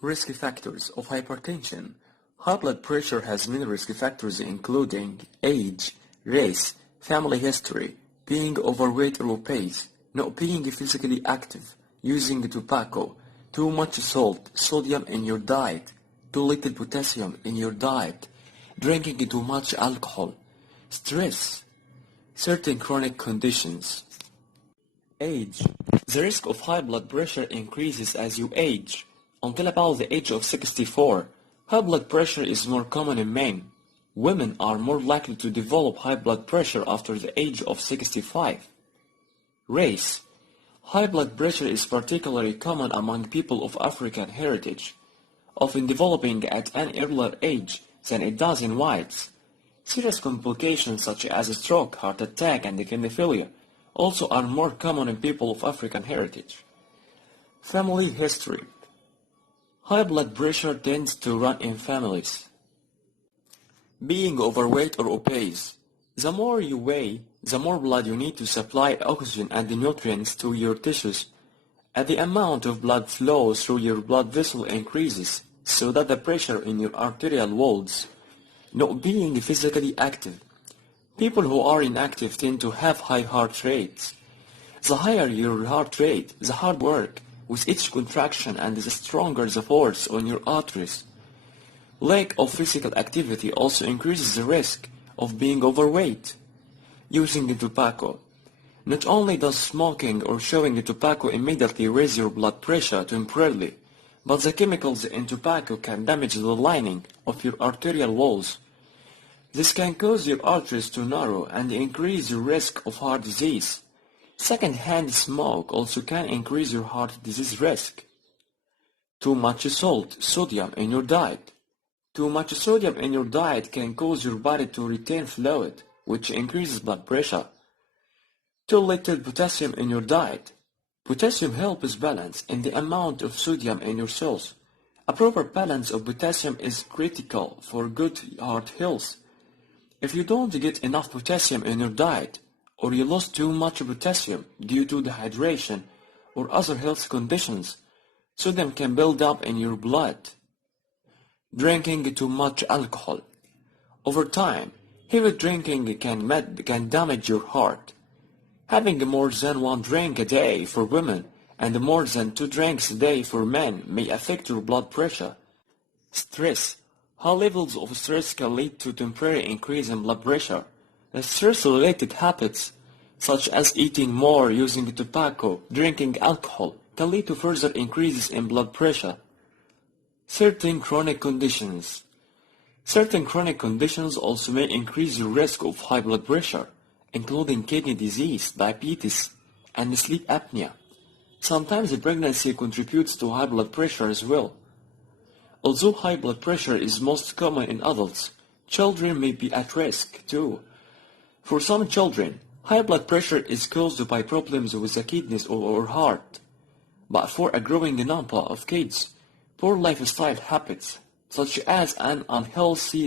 Risk factors of hypertension. High blood pressure has many risk factors including age, race, family history, being overweight or obese, not being physically active, using tobacco, too much salt, sodium in your diet, too little potassium in your diet, drinking too much alcohol, stress, certain chronic conditions. Age. The risk of high blood pressure increases as you age. Until about the age of 64, high blood pressure is more common in men. Women are more likely to develop high blood pressure after the age of 65. Race. High blood pressure is particularly common among people of African heritage, often developing at an earlier age than it does in whites. Serious complications such as a stroke, heart attack, and kidney failure also are more common in people of African heritage. Family history. High blood pressure tends to run in families. Being overweight or obese. The more you weigh, the more blood you need to supply oxygen and nutrients to your tissues. And the amount of blood flow through your blood vessel increases, so that the pressure in your arterial walls. Not being physically active. People who are inactive tend to have high heart rates. The higher your heart rate, the hard work with each contraction and the stronger the force on your arteries. Lack of physical activity also increases the risk of being overweight. Using tobacco. Not only does smoking or chewing tobacco immediately raise your blood pressure temporarily, but the chemicals in tobacco can damage the lining of your arterial walls. This can cause your arteries to narrow and increase your risk of heart disease. Second-hand smoke also can increase your heart disease risk. Too much salt, sodium in your diet. Too much sodium in your diet can cause your body to retain fluid, which increases blood pressure. Too little potassium in your diet. Potassium helps balance in the amount of sodium in your cells. A proper balance of potassium is critical for good heart health. If you don't get enough potassium in your diet, or you lose too much potassium due to dehydration or other health conditions, sodium can build up in your blood. Drinking too much alcohol. Over time, heavy drinking can damage your heart. Having more than one drink a day for women and more than 2 drinks a day for men may affect your blood pressure. Stress. High levels of stress can lead to temporary increase in blood pressure. Stress-related habits, such as eating more, using tobacco, drinking alcohol, can lead to further increases in blood pressure. Certain chronic conditions. Certain chronic conditions also may increase your risk of high blood pressure, including kidney disease, diabetes, and sleep apnea. Sometimes pregnancy contributes to high blood pressure as well. Although high blood pressure is most common in adults, children may be at risk too. For some children, high blood pressure is caused by problems with the kidneys or heart. But for a growing number of kids, poor lifestyle habits, such as an unhealthy